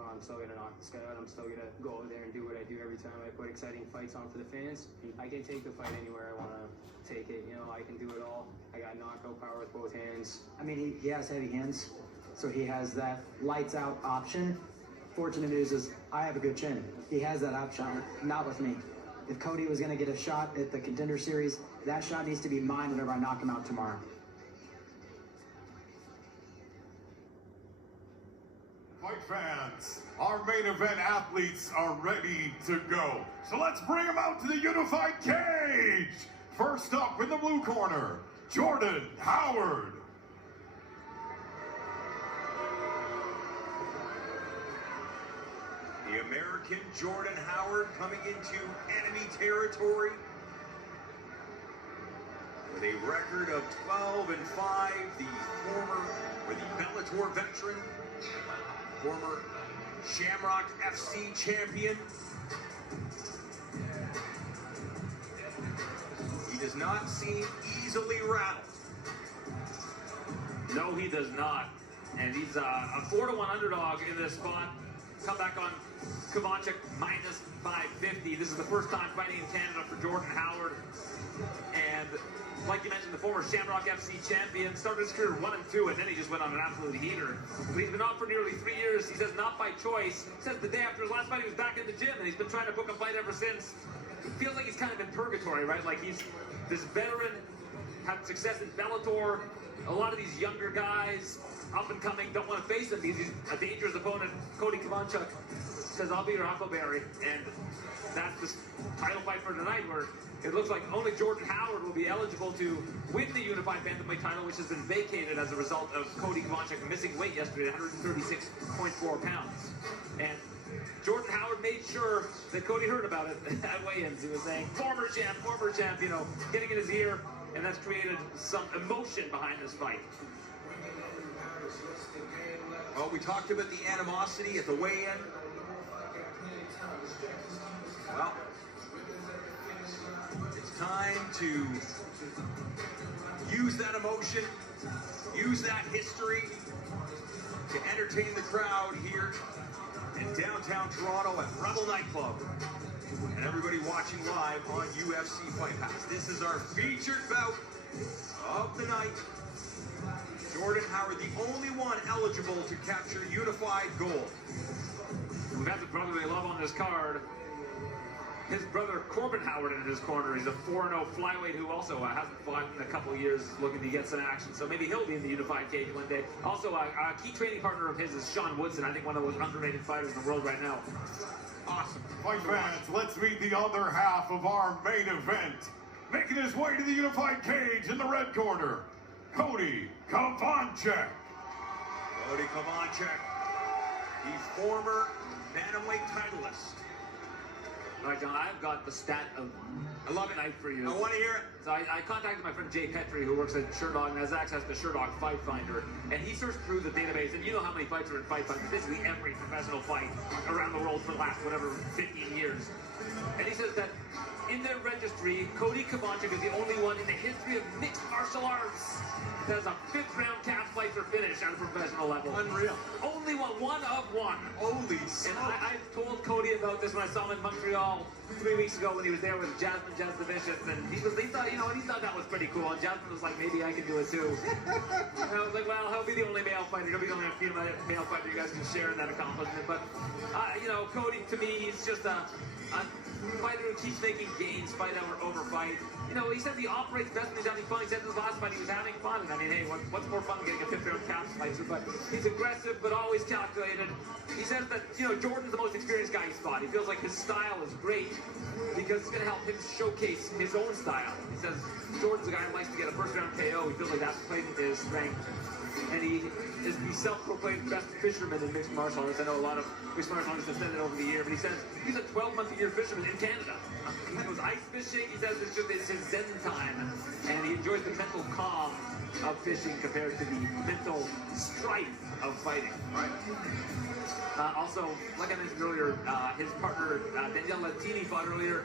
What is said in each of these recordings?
tomorrow, I'm still gonna knock this guy out. I'm still gonna go out there and do what I do every time. I put exciting fights on for the fans. I can take the fight anywhere I want to take it. You know, I can do it all. I got knockout power with both hands. I mean, he has heavy hands, so he has that lights out option. Fortunate news is I have a good chin. He has that option, not with me. If Cody was gonna get a shot at the Contender Series, that shot needs to be mine whenever I knock him out tomorrow. Fight fans, our main event athletes are ready to go. So let's bring them out to the unified cage. First up in the blue corner, Jordan Howard. The American Jordan Howard coming into enemy territory with a record of 12-5, the Bellator veteran, former Shamrock FC champion. He does not seem easily rattled. No, he does not. And he's a 4-1 underdog in this spot. Come back on Kovacic minus 550. This is the first time fighting in Canada for Jordan Howard. And like you mentioned, the former Shamrock FC champion, started his career 1-2, and then he just went on an absolute heater. But he's been off for nearly 3 years. He says not by choice. He says the day after his last fight, he was back in the gym, and he's been trying to book a fight ever since. It feels like he's kind of in purgatory, right? Like he's this veteran, had success in Bellator. A lot of these younger guys, up and coming, don't want to face him because he's a dangerous opponent. Cody Kovacic says, I'll be your Huckleberry. And that's the title fight for tonight, where it looks like only Jordan Howard will be eligible to win the unified bantamweight title, which has been vacated as a result of Cody Kovacic missing weight yesterday at 136.4 pounds. And Jordan Howard made sure that Cody heard about it at weigh-ins. He was saying, former champ, you know, getting in his ear, and that's created some emotion behind this fight. Well, we talked about the animosity at the weigh-in. Well, it's time to use that emotion, use that history to entertain the crowd here in downtown Toronto at Rebel Nightclub. And everybody watching live on UFC Fight Pass. This is our featured bout of the night. Jordan Howard, the only one eligible to capture unified gold. We've got the brotherly love on this card. His brother Corbin Howard in his corner. He's a 4-0 flyweight who also hasn't fought in a couple of years, looking to get some action. So maybe he'll be in the unified cage one day. Also, a key training partner of his is Sean Woodson. I think one of the most underrated fighters in the world right now. Awesome. Fight fans, let's meet the other half of our main event. Making his way to the unified cage in the red corner, Cody Kovacic. Cody Kovacic, the former bantamweight titleist. All right, John, I've got the stat of I love it. night for you. I want to hear it. So I contacted my friend Jay Petrie, who works at Sherdog and has access to Sherdog Fight Finder, and he searched through the database, and you know how many fights are in Fight Finder. Basically every professional fight around the world for the last, whatever, 15 years. And he says that in their registry, Cody Kovacic is the only one in the history of mixed martial arts that has a 5th round calf fighter finish at a professional level. Unreal. Only one of one. Holy And I told Cody about this when I saw him in Montreal 3 weeks ago when he was there with Jasmine Jasdovicius, and he thought that was pretty cool. And Jasmine was like, maybe I can do it too. And I was like, well, he'll be the only male fighter. He'll be the only female male fighter you guys can share in that accomplishment. But Cody to me, he's just a fighter who keeps making gains, fight over fight. You know, he said he operates best when he's having fun. He said in his last fight he was having fun. And I mean, hey, what's more fun than getting a 5th round calf slicer? But he's aggressive, but always calculated. He says that, Jordan's the most experienced guy he's fought. He feels like his style is great because it's going to help him showcase his own style. He says Jordan's a guy who likes to get a 1st round KO. He feels like that's played into his strength. And he is the self-proclaimed best fisherman in mixed martial arts. I know a lot of mixed martial artists have said that over the year, but he says he's a 12-month-a-year fisherman in Canada. He goes ice fishing. He says it's his zen time, and he enjoys the mental calm of fishing compared to the mental strife of fighting. Right. Also, like I mentioned earlier, his partner Danielle Latini fought earlier.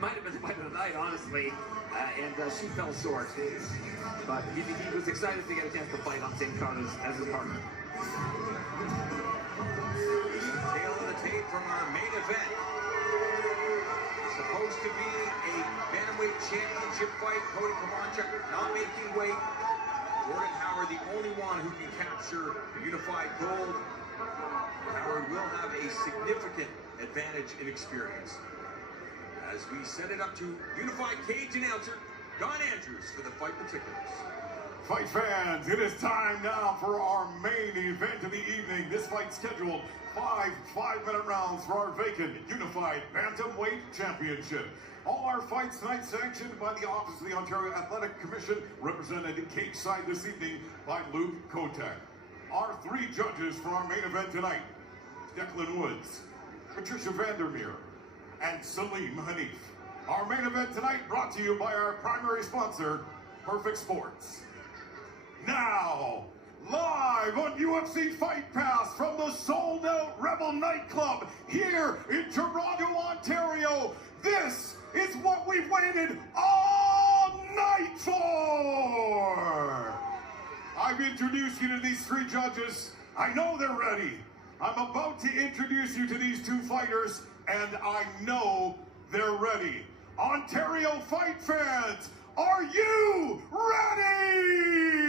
Might have been the fight of the night, honestly, and she fell short. But he was excited to get a chance to fight on the same card as his partner. our main event. Supposed to be a bantamweight championship fight. Cody Kovanchuk not making weight. Jordan Howard, the only one who can capture unified gold. Howard will have a significant advantage in experience. As we set it up to unified cage announcer Don Andrews for the fight particulars. Fight fans, it is time now for our main event of the evening. This fight scheduled 5-minute rounds for our vacant Unified Bantamweight Championship. All our fights tonight sanctioned by the Office of the Ontario Athletic Commission, represented cage side this evening by Luke Kotek. Our three judges for our main event tonight, Declan Woods, Patricia Vandermeer, and Salim Hanif. Our main event tonight brought to you by our primary sponsor, Perfect Sports. Now, live on UFC Fight Pass from the sold-out Rebel nightclub here in Toronto, Ontario, this is what we've waited all night for! I've introduced you to these three judges. I know they're ready. I'm about to introduce you to these two fighters, and I know they're ready. Ontario fight fans, are you ready?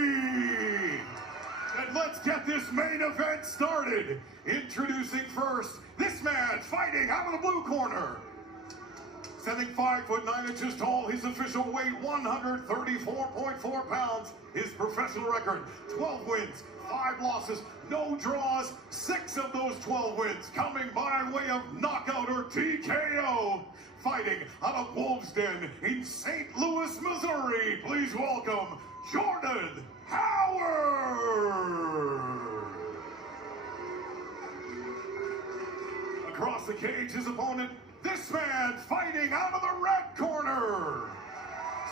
And let's get this main event started. Introducing first, this man fighting out of the blue corner. Standing 5'9" tall, his official weight 134.4 pounds. His professional record, 12 wins, 5 losses, no draws. 6 of those 12 wins coming by way of knockout or TKO. Fighting out of Wolves Den in St. Louis, Missouri. Please welcome Jordan Howard. Across the cage, his opponent, this man fighting out of the red corner.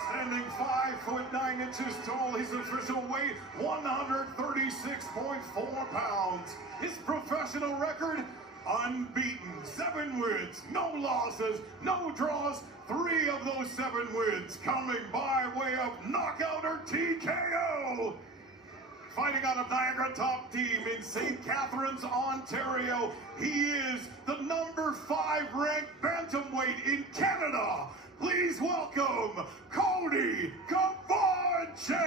Standing 5'9" tall, his official weight 136.4 pounds. His professional record, unbeaten, 7 wins, no losses, no draws. 3 of those 7 wins coming by way of knockout or TKO. Fighting out of Niagara Top Team in St. Catharines, Ontario, he is the number 5 ranked bantamweight in Canada. Please welcome Cody Kovanchuk.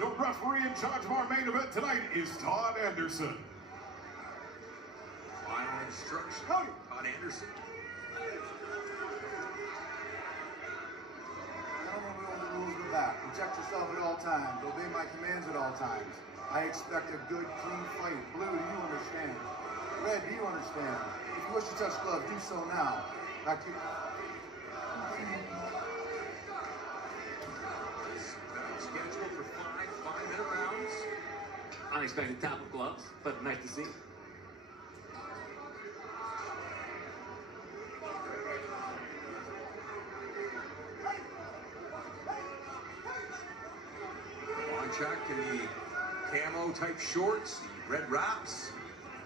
The referee in charge of our main event tonight is Todd Anderson. Final instruction, Todd Anderson. Gentlemen, we know the rules with that. Protect yourself at all times. Obey my commands at all times. I expect a good, clean fight. Blue, do you understand? Red, do you understand? If you wish to touch gloves, do so now. Back to you. Scheduled for 5-minute rounds. Unexpected tap of gloves, but nice to see. Kovanchuk in the camo type shorts, the red wraps.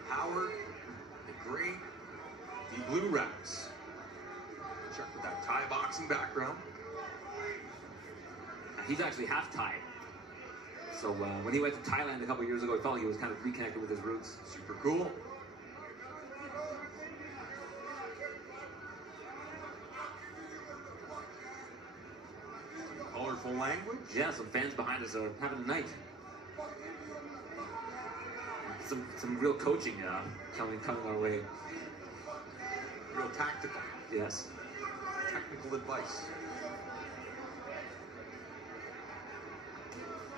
Howard, the gray, the blue wraps. Chuck with that Thai boxing background. He's actually half Thai. So when he went to Thailand a couple years ago, he felt like he was kind of reconnected with his roots. Super cool. Colorful language. Yeah, some fans behind us are having a night. Some real coaching coming our way. Real tactical. Yes. Technical advice.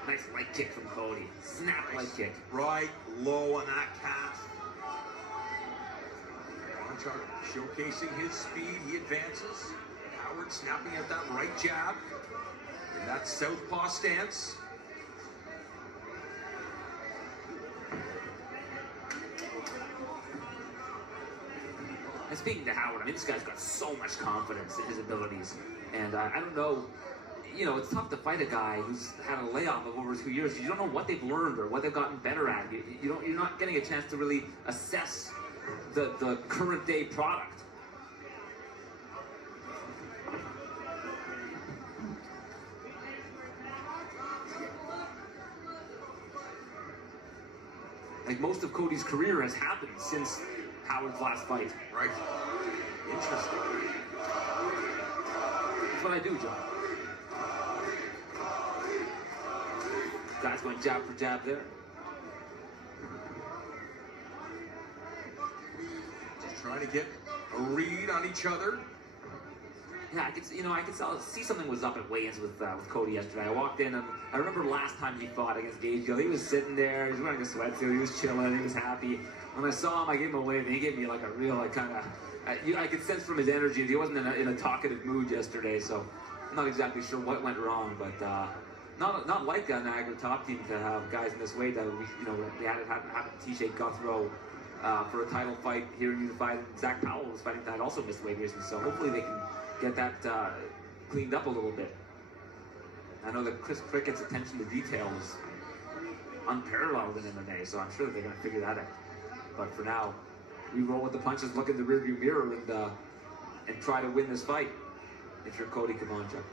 Nice light kick from Cody. Snap light kick. Right low on that calf. Kovanchuk showcasing his speed. He advances. Howard snapping at that right jab. In that southpaw stance. And speaking to Howard, I mean, this guy's got so much confidence in his abilities. And I don't know, you know, it's tough to fight a guy who's had a layoff of over 2 years. You don't know what they've learned or what they've gotten better at. You're not getting a chance to really assess the current day product. Like most of Cody's career has happened since Howard's last fight. Right. Interesting. That's what I do, John. Guys going jab for jab there. Just trying to get a read on each other. Yeah, I could see something was up at weigh-ins with Cody yesterday. I walked in and I remember last time he fought against Gage Gill, he was sitting there, he was wearing a sweatsuit, he was chilling, he was happy. When I saw him, I gave him a wave and he gave me like a real, like kind of, I could sense from his energy that he wasn't in a talkative mood yesterday. So I'm not exactly sure what went wrong, but not like a Niagara top team to have guys in this weight that we had T-Shake Guthrow for a title fight here in Unified. Zach Powell was fighting tonight, also missed weight recently, so hopefully they can get that cleaned up a little bit. I know that Chris Prickett's attention to detail is unparalleled in MMA, so I'm sure that they're going to figure that out. But for now, we roll with the punches, look in the rearview mirror, and try to win this fight if you're Cody Kavanchuk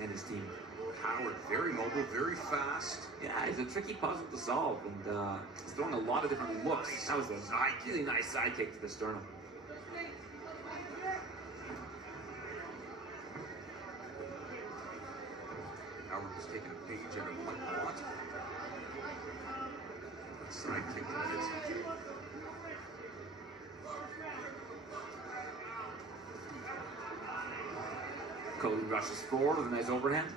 and his team. Howard, very mobile, very fast. Yeah, it's a tricky puzzle to solve, and he's throwing a lot of different looks. That was a really nice side kick to the sternum. Howard was taking a page out of Mike Watt. Side kick to the midsection. Cody rushes forward with a nice overhand.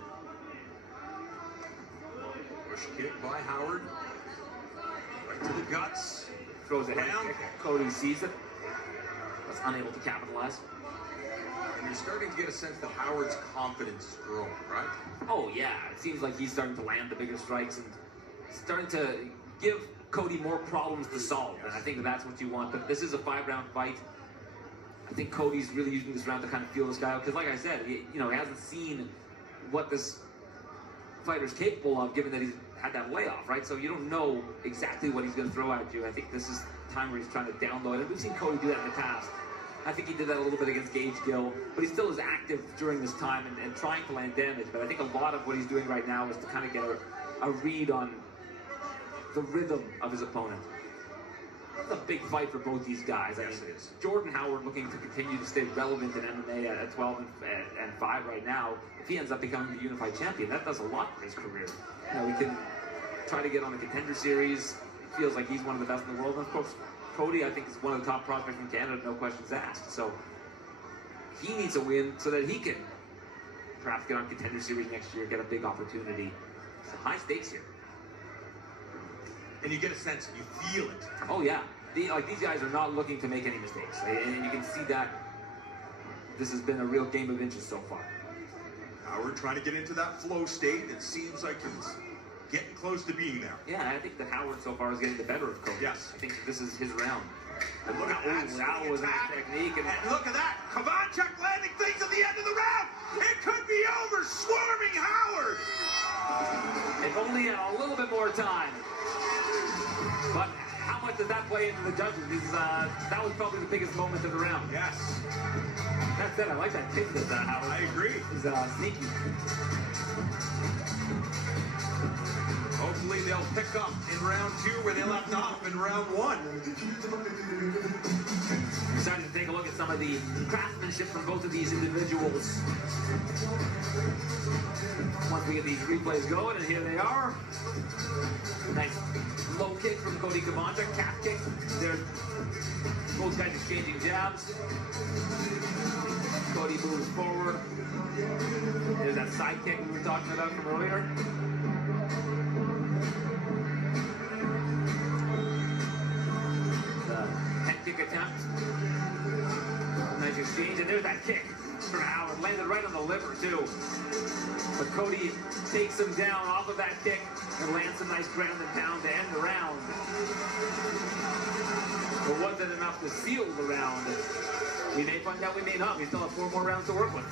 Push kick by Howard. Right to the guts. Throws a head Down. kick. Cody sees it. Was unable to capitalize. And you're starting to get a sense that Howard's confidence is growing, right? Oh yeah, it seems like he's starting to land the bigger strikes and starting to give Cody more problems to solve. And I think that's what you want. But this is a 5-round fight. I think Cody's really using this round to kind of feel this guy out. Because like I said, he hasn't seen what this fighter's capable of, given that he's had that layoff, right? So you don't know exactly what he's going to throw at you. I think this is the time where he's trying to download it. We've seen Cody do that in the past. I think he did that a little bit against Gage Gill, but he still is active during this time and trying to land damage. But I think a lot of what he's doing right now is to kind of get a read on the rhythm of his opponent. It's a big fight for both these guys. I mean, Yes, it is. Jordan Howard looking to continue to stay relevant in MMA at 12 and 5 right now. If he ends up becoming the unified champion, that does a lot for his career. We can try to get on the Contender Series. Feels like he's one of the best in the world. And of course, Cody, I think, is one of the top prospects in Canada, no questions asked. So he needs a win so that he can perhaps get on Contender Series next year, get a big opportunity. It's high stakes here. And you get a sense, you feel it. Oh yeah, these guys are not looking to make any mistakes, and you can see that this has been a real game of inches so far. Howard trying to get into that flow state. It seems like he's getting close to being there. Yeah, I think that Howard so far is getting the better of Cody. Yes. I think this is his round. And look at that. That was a technique. And look at that. Kavanchuk landing things at the end of the round. It could be over. Swarming Howard. if only had a little bit more time. But how much does that play into the judges? That was probably the biggest moment of the round. Yes. That said, I like that kick that Howard. I agree. Is sneaky. Hopefully they'll pick up in round 2 where they left off in round 1. We're starting to take a look at some of the craftsmanship from both of these individuals. Once we get these replays going, and here they are. Nice low kick from Cody Kavanchuk, calf kick. They're both guys exchanging jabs. Cody moves forward. There's that side kick we were talking about from earlier. The head kick attempt. Nice exchange, and there's that kick from Howard. Landed right on the liver, too. But Cody takes him down off of that kick and lands a nice ground and pound to end the round. But was it enough to seal the round? We may find out, we may not. We still have 4 more rounds to work with.